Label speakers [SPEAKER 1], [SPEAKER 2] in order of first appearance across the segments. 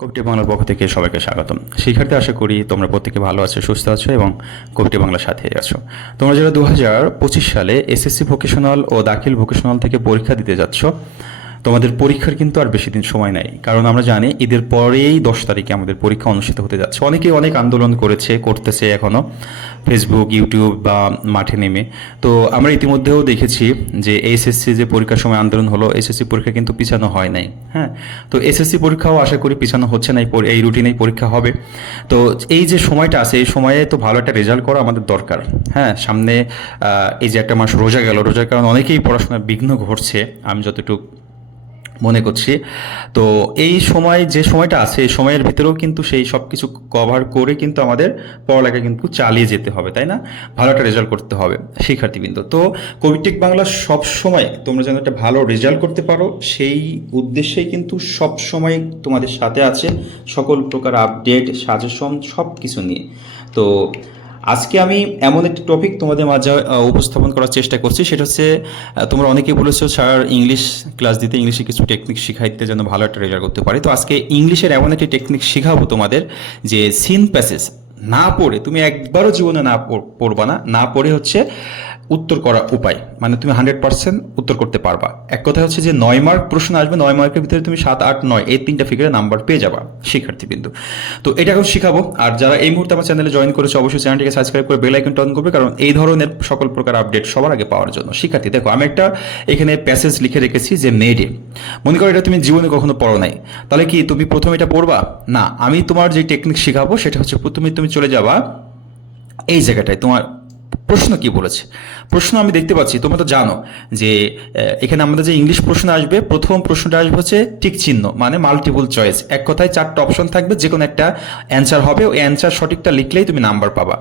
[SPEAKER 1] কবিটি বাংলার পক্ষ থেকে সবাইকে স্বাগতম। শিক্ষার্থী, আশা করি তোমরা প্রত্যেকে ভালো আছো, সুস্থ আছো এবং কবিটি বাংলার সাথে আছো। তোমরা যারা দু হাজার পঁচিশ সালে এসএসসি ভোকেশনাল ও দাখিল ভোকেশনাল থেকে পরীক্ষা দিতে যাচ্ছ তোমাদের পরীক্ষার কিন্তু আর বেশি দিন সময় নাই। কারণ আমরা জানি ঈদের পরেই দশ তারিখে আমাদের পরীক্ষা অনুষ্ঠিত হতে যাচ্ছে। অনেকেই অনেক আন্দোলন করেছে, করতেছে এখনও ফেসবুক ইউটিউব বা মাঠে নেমে। তো আমরা ইতিমধ্যেও দেখেছি যে এসএসসি যে পরীক্ষার সময় আন্দোলন হলো এসএসসি পরীক্ষা কিন্তু পিছানো হয় নাই হ্যাঁ? তো এসএসসি পরীক্ষাও আশা করি পিছানো হচ্ছে না, এই রুটিনেই পরীক্ষা হবে। তো এই যে সময়টা আছে, এই সময়ে তো ভালো একটা রেজাল্ট করা আমাদের দরকার হ্যাঁ? সামনে এই যে একটা মাস রোজা গেল, রোজার কারণে অনেকেই পড়াশোনায় বিঘ্ন ঘটছে, আমি যতটুকু মনে করছি। তো এই সময়, যে সময়টা আছে, এই সময়ের ভিতরেও কিন্তু সেই সব কিছু কভার করে কিন্তু আমাদের পড়ালেখা কিন্তু চালিয়ে যেতে হবে, তাই না? ভালো একটা রেজাল্ট করতে হবে শিক্ষার্থীবৃন্দ। তো কোভিটেক বাংলা সব সময় তোমরা যেন একটা ভালো রেজাল্ট করতে পারো, সেই উদ্দেশ্যেই কিন্তু সব সময় তোমাদের সাথে আছে সকল প্রকার আপডেট সাজেশন সব কিছু নিয়ে। তো আজকে আমি এমন একটি টপিক তোমাদের মাঝে উপস্থাপন করার চেষ্টা করছি। সেটা হচ্ছে তোমরা অনেকে বলেছ, স্যার ইংলিশ ক্লাস দিতে ইংলিশে কিছু টেকনিক শিখাইতে যেন ভালো একটা রেজাল্ট করতে পারে। তো আজকে ইংলিশের এমন একটি টেকনিক শিখাবো তোমাদের, যে সিন প্যাসেজ না পড়ে, তুমি একবারও জীবনে না পড়বা না। না পড়ে হচ্ছে উত্তর করা উপায়। মানে তুমি হান্ড্রেড পার্সেন্ট উত্তর করতে পারবা। এক কথা হচ্ছে যে নয় মার্ক প্রশ্ন আসবে, নয় মার্কের ভিতরে তুমি সাত, আট, নয় এই তিনটা ফিগারে নাম্বার পেয়ে যাবা শিক্ষার্থী বিন্দু তো এটা এখন শিখাবো। আর যারা এই মুহূর্তে আমার চ্যানেলে জয়েন করেছে, অবশ্যই চ্যানেলটিকে সাবস্ক্রাইব করে বেল আইকনটা অন করবে। কারণ এই ধরনের সকল প্রকার আপডেট সবার আগে পাওয়ার জন্য। শিক্ষার্থী, দেখো, আমি একটা এখানে প্যাসেজ লিখে রেখেছি যে মেডে মনে করো এটা তুমি জীবনে কখনো পড়ো নাই। তাহলে কি তুমি প্রথমে এটা পড়বা? না, আমি তোমার যে টেকনিক শিখাবো, সেটা হচ্ছে প্রথমে তুমি চলে যাবা এই জায়গাটায়, তোমার প্রশ্ন কি বলেছে? প্রশ্ন আমি দেখতে পাচ্ছি, তোমরা তো জানো যে এখানে আমাদের যে ইংলিশ প্রশ্ন আসবে, প্রথম প্রশ্নটা আসবে হচ্ছে টিক চিহ্ন মানে মাল্টিপল চয়েস এক কথায় চারটা অপশন থাকবে যে কোনো একটা অ্যান্সার হবে, ওই অ্যান্সার সঠিকটা লিখলেই তুমি নাম্বার পাবা।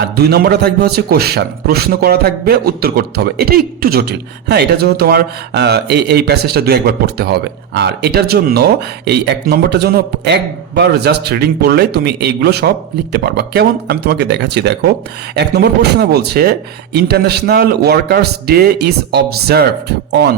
[SPEAKER 1] আর দুই নম্বরটা থাকবে হচ্ছে কোশ্চান প্রশ্ন করা থাকবে, উত্তর করতে হবে। এটা একটু জটিল। হ্যাঁ এটার জন্য তোমার এই এই প্যাসেজটা দু একবার পড়তে হবে। আর এটার জন্য, এই এক নম্বরটার জন্য একবার জাস্ট রিডিং পড়লেই তুমি এইগুলো সব লিখতে পারবা। কেমন? আমি তোমাকে দেখাচ্ছি, দেখো। এক নম্বর প্রশ্ন বলছে international workers day is observed on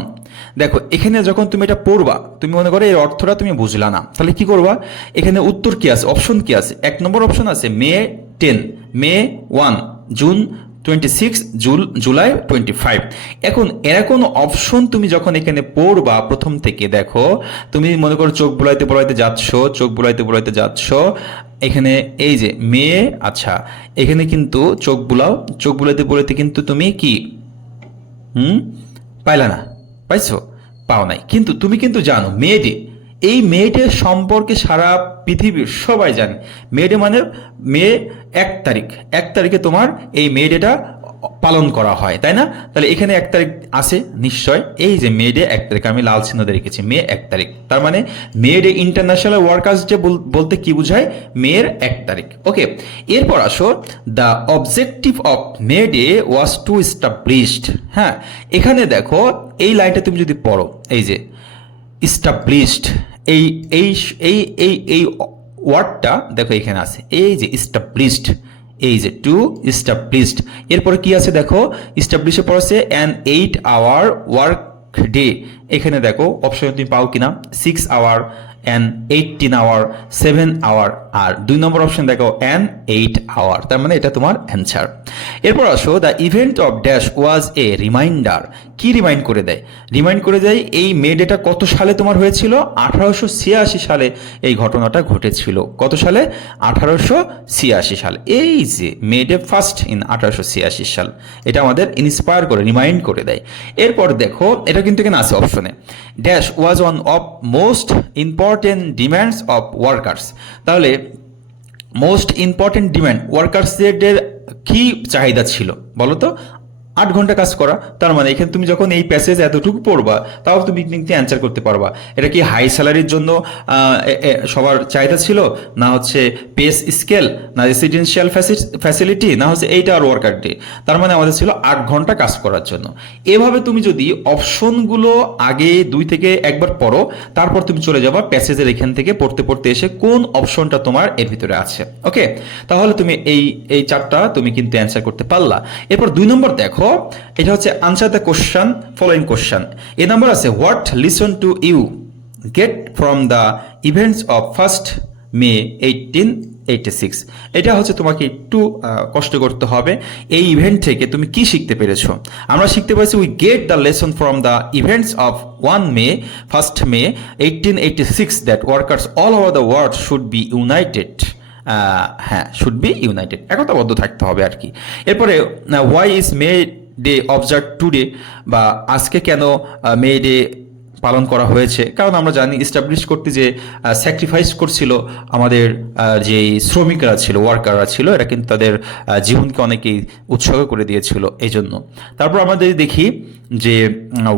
[SPEAKER 1] দেখো, এখানে যখন তুমি এটা পড়বা, তুমি মনে করো এর অর্থটা তুমি বুঝলা না। তাহলে কি করবা? এখানে উত্তর কি আছে? অপশন কি আছে? এক নম্বর অপশন আছে May ten May one June twenty six Jul July twenty five এখন এরকম অপশন তুমি যখন এখানে পড়বা প্রথম থেকে, দেখো, তুমি মনে করো চোখ বুলাইতে বুলাইতে যাচ্ছ, চোখ বুলাইতে বুলাইতে যাচ্ছ, এখানে এই যে মেয়ে আচ্ছা এখানে কিন্তু চোখ বুলাও, চোখ বুলাইতে বুলাইতে কিন্তু তুমি কি? হুম? পাইলা না, পাইছো? পাও নাই। কিন্তু তুমি কিন্তু জানো মেয়েডে এই মেয়েডে সম্পর্কে সারা পৃথিবীর সবাই জানে। মেয়েডে মানে মেয়ে এক তারিখ। এক তারিখে তোমার এই মেয়েডেটা পালন করা হয়, তাই না? তাহলে এখানে এক তারিখ আছে নিশ্চয়। এই যে মে ডে এক তারিখ, আমি লাল চিহ্ন রেখেছি, মে এক তারিখ। তার মানে May day international workers day বলতে কি বোঝায়? মেয়ের এক তারিখ। ওকে এরপর আসো the objective of May day was to established হ্যাঁ এখানে দেখো, এই লাইনটা তুমি যদি পড়ো, এই যে ইস্টাবলিশড এই এই এই এই এই ওয়ার্ডটা দেখো এখানে আছে। এই যে ইস্টাবলিশড এই যে টু ইস্টাবলিশড এরপরে কি আছে দেখো? স্টাবলিশে পর আছে an eight hour work day এখানে দেখো অপশন তুমি পাও কিনা? Six hour an eighteen hour seven hour আর দুই নম্বর অপশন দেখো অ্যান এইট আওয়ার তার মানে এটা তোমার অ্যান্সার এরপর আসো the event of dash was a reminder কি রিমাইন্ড করে দেয়? রিমাইন্ড করে দেয় এই মে ডেটা কত সালে তোমার হয়েছিল? আঠারোশো ছিয়াশি সালে এই ঘটনাটা ঘটেছিল। কত সালে? আঠারোশো ছিয়াশি সাল। এই যে মে ডে ফার্স্ট ইন আঠারোশো ছিয়াশি সাল। এটা আমাদের ইন্সপায়ার করে রিমাইন্ড করে দেয়। এরপর দেখো, এটা কিন্তু এখানে আছে অপশনে dash was one of most important demands of workers তাহলে মোস্ট ইম্পর্টেন্ট ডিম্যান্ড ওয়ার্কার্সদের কি চাহিদা ছিল বলো তো? আট ঘণ্টা কাজ করা, তার মানে এখানে তুমি যখন এই প্যাসেজ এতটুকু পড়বা, তাও তুমি কিন্তু অ্যান্সার করতে পারবা। এটা কি হাই স্যালারির জন্য সবার চাহিদা ছিল? না হচ্ছে পেস স্কেল না রেসিডেন্সিয়াল ফ্যাসিলিটি না হচ্ছে এইটা আর ওয়ার্কার ডে তার মানে আমাদের ছিল আট ঘণ্টা কাজ করার জন্য। এভাবে তুমি যদি অপশনগুলো আগে দুই থেকে একবার পড়ো, তারপর তুমি চলে যাবা প্যাসেজের এখান থেকে পড়তে পড়তে এসে কোন অপশনটা তোমার এর ভিতরে আছে। ওকে তাহলে তুমি এই এই চারটা তুমি কিন্তু অ্যান্সার করতে পারলা। এরপর দুই নম্বর দেখো এটা হচ্ছে answer the question following question A number আছে what lesson to you get from the events of first May eighteen eighty six এটা হচ্ছে তোমাকে একটু কষ্ট করতে হবে। এই ইভেন্ট থেকে তুমি কি শিখতে পেরেছ? আমরা শিখতে পেরেছি we get the lesson from the events of one May first May eighteen eighty six that workers all over the world should be united হ্যাঁ শুড বি ইউনাইটেড একতাবদ্ধ থাকতে হবে আর কি। এরপরে why is May Day observe today বা আজকে কেন মে ডে পালন করা হয়েছে। কারণ আমরা জানি ইস্টাবলিশ করতে যে স্যাক্রিফাইস করছিল আমাদের যে শ্রমিকরা ছিল ওয়ার্কাররা ছিল, এরা কিন্তু তাদের জীবনকে অনেকেই উৎসর্গ করে দিয়েছিল এই জন্য তারপর যদি দেখি যে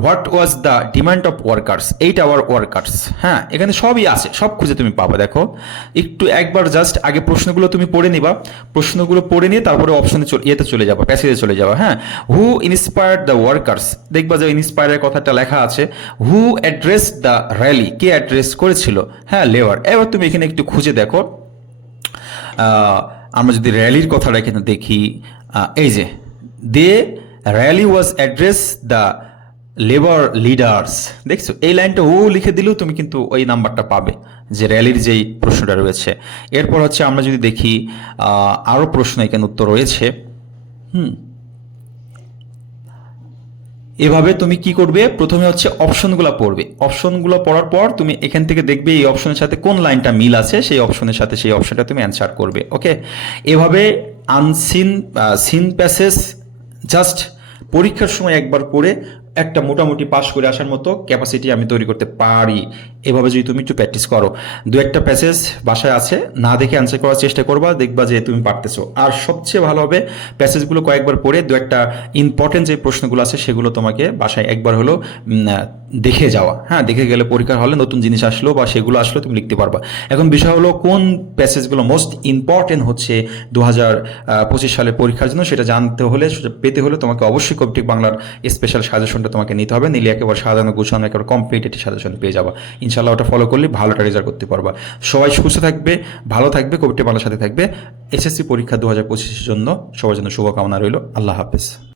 [SPEAKER 1] what was the demand of workers eight hour workers হ্যাঁ এখানে সবই আছে, সব খুঁজে তুমি পাবা, দেখো। একটু একবার জাস্ট আগে প্রশ্নগুলো তুমি পড়ে নিবা। প্রশ্নগুলো পড়ে নিয়ে তারপরে অপশনে ইয়েতে চলে যাবা প্যাসেজে চলে যাবা হ্যাঁ। হু ইন্সপায়ার্ড দ্য ওয়ার্কার্স দেখবা যে ইন্সপায়ারের কথাটা লেখা আছে। হু অ্যাড্রেস দ্য র্যালি কে অ্যাড্রেস করেছিল? হ্যাঁ লেবার এবার তুমি এখানে একটু খুঁজে দেখো। আমরা যদি র্যালির কথাটা এখানে দেখি। এই যে they rally was address the labour leaders দেখছ? এই লাইনটা ও লিখে দিলেও তুমি কিন্তু ওই নাম্বারটা পাবে যে র্যালির যেই প্রশ্নটা রয়েছে। এরপর হচ্ছে আমরা যদি দেখি আরও প্রশ্ন এখানে উত্তর রয়েছে। হুম। এভাবে তুমি কি করবে? প্রথমে হচ্ছে অপশনগুলো পড়বে। অপশনগুলো পড়ার পর তুমি এখান থেকে দেখবে এই অপশনের সাথে কোন লাইনটা মিল আছে, সেই অপশনের সাথে সেই অপশনটা তুমি অ্যান্সার করবে ওকে এভাবে আনসিন সিন প্যাসেস জাস্ট পরীক্ষার সময় একবার পড়ে একটা মোটামুটি পাস করে আসার মতো ক্যাপাসিটি আমি তৈরি করতে পারি। এভাবে যদি তুমি একটু প্র্যাকটিস করো। দু একটা প্যাসেজ বাসায় আছে, না দেখে অ্যান্সার করার চেষ্টা করবা, দেখবা যে তুমি পারতেছো। আর সবচেয়ে ভালো হবে প্যাসেজগুলো কয়েকবার পড়ে দু একটা ইম্পর্টেন্ট যে প্রশ্নগুলো আছে সেগুলো তোমাকে বাসায় একবার হলো দেখে যাওয়া। হ্যাঁ দেখে গেলে পরীক্ষার হলে নতুন জিনিস আসলো বা সেগুলো আসলো, তুমি লিখতে পারবা। এখন বিষয় হলো কোন প্যাসেজগুলো মোস্ট ইম্পর্টেন্ট হচ্ছে দু হাজার পঁচিশ সালের পরীক্ষার জন্য সেটা জানতে হলে পেতে হলে তোমাকে অবশ্যই কবিটিক বাংলার স্পেশাল সাজেশনটা তোমাকে নিতে হবে। নিলে একেবারে সাজানো গুছানো, একেবারে কমপ্লিট একটি সাজেশন পেয়ে যাবা। ইনশাল্লাহ ওটা ফলো করলে ভালোটা রেজাল্ট করতে পারবা। সবাই সুস্থ থাকবে, ভালো থাকবে কবিটি বাংলার সাথে থাকবে। এসএসসি পরীক্ষা দু হাজার পঁচিশের জন্য সবার জন্য শুভকামনা রইল। আল্লাহ হাফেজ।